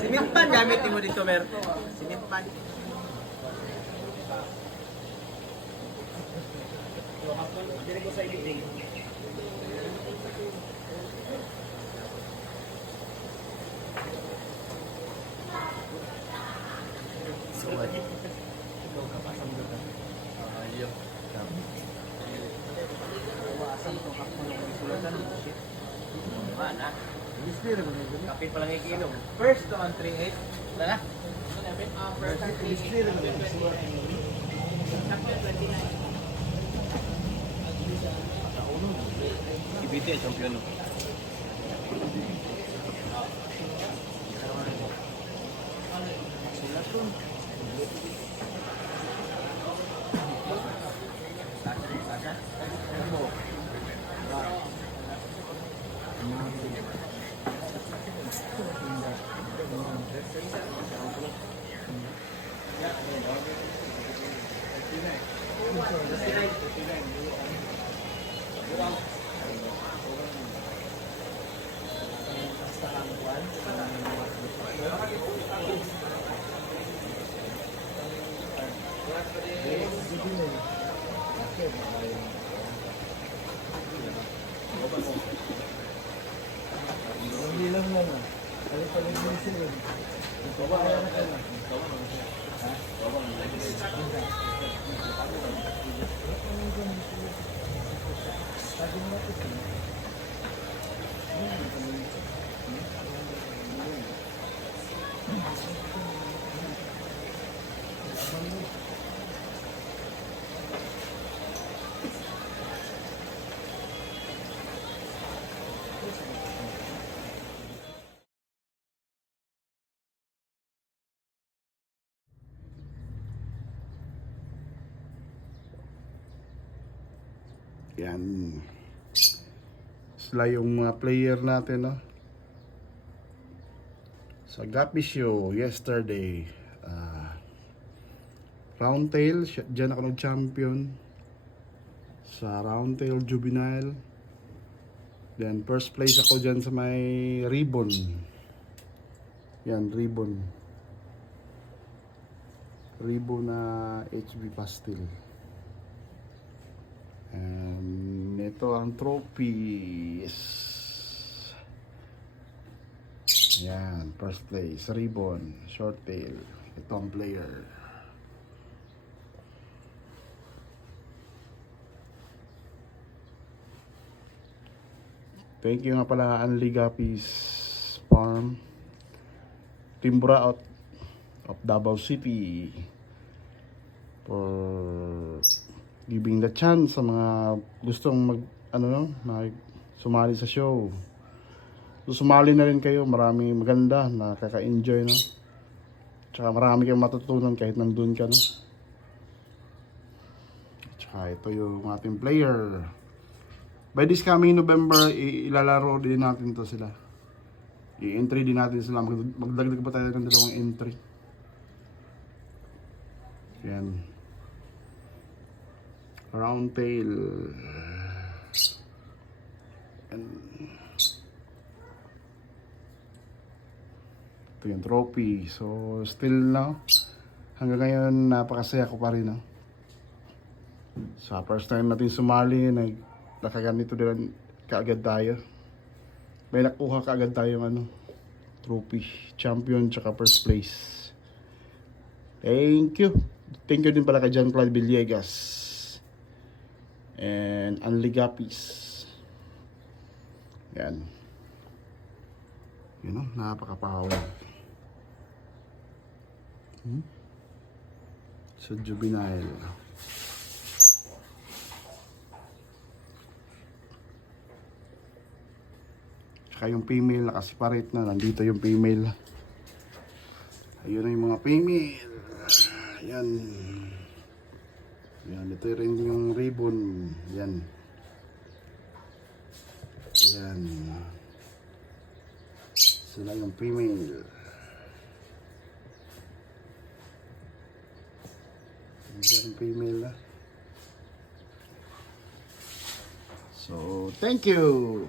Cement pan gamitin mo dito, Mer. Cement pan. Dire ko sa ibig. Kapit pa lang ikinom. First to 138. Wala na? First to 29. Ibiti, champion. Hindi lang lang ah. Kali pala yung sila. Ito ba kaya na kaya? Yan. Sila yung mga player natin, no? Sa Gapi Show yesterday, Roundtail, dyan ako nag-champion sa Roundtail Juvenile. Then first place ako dyan sa may ribbon. Yan, ribbon. Ribbon na HB Pastel. And ito ang trophies. Yan, first place, ribbon, short tail. Ito ang player. Thank you nga pala Anli Gapis Farm, Timbura out of Davao City for giving the chance sa mga gustong sumali sa show. So, sumali na rin kayo, marami maganda, nakaka-enjoy, no? Tsaka marami kayong matutunan kahit nandun ka, no? Tsaka ito yung ating player. By this coming November, ilalaro din natin to sila. I-entry din natin sila. Magdagdag pa tayo ng 2 entry. Yan. Roundtail. And ito yung trophy. So still now, hanggang ngayon napakasaya ko pa rin, no? Sa first time natin sumali, nakaganito din kaagad tayo. May nakuha kaagad tayo trophy, champion tsaka first place. Thank you. Thank you din pala kay John Claude Villegas and Anli Gapis. Yan. You know, napaka-power. So juvenile. Tsaka yung female nakasiparate na. Nandito yung female. Ayun na yung mga female. Yan. Yan. Ito rin yung ribbon. Yan. Yan. Sila yung female. Yan yung female. So, thank you.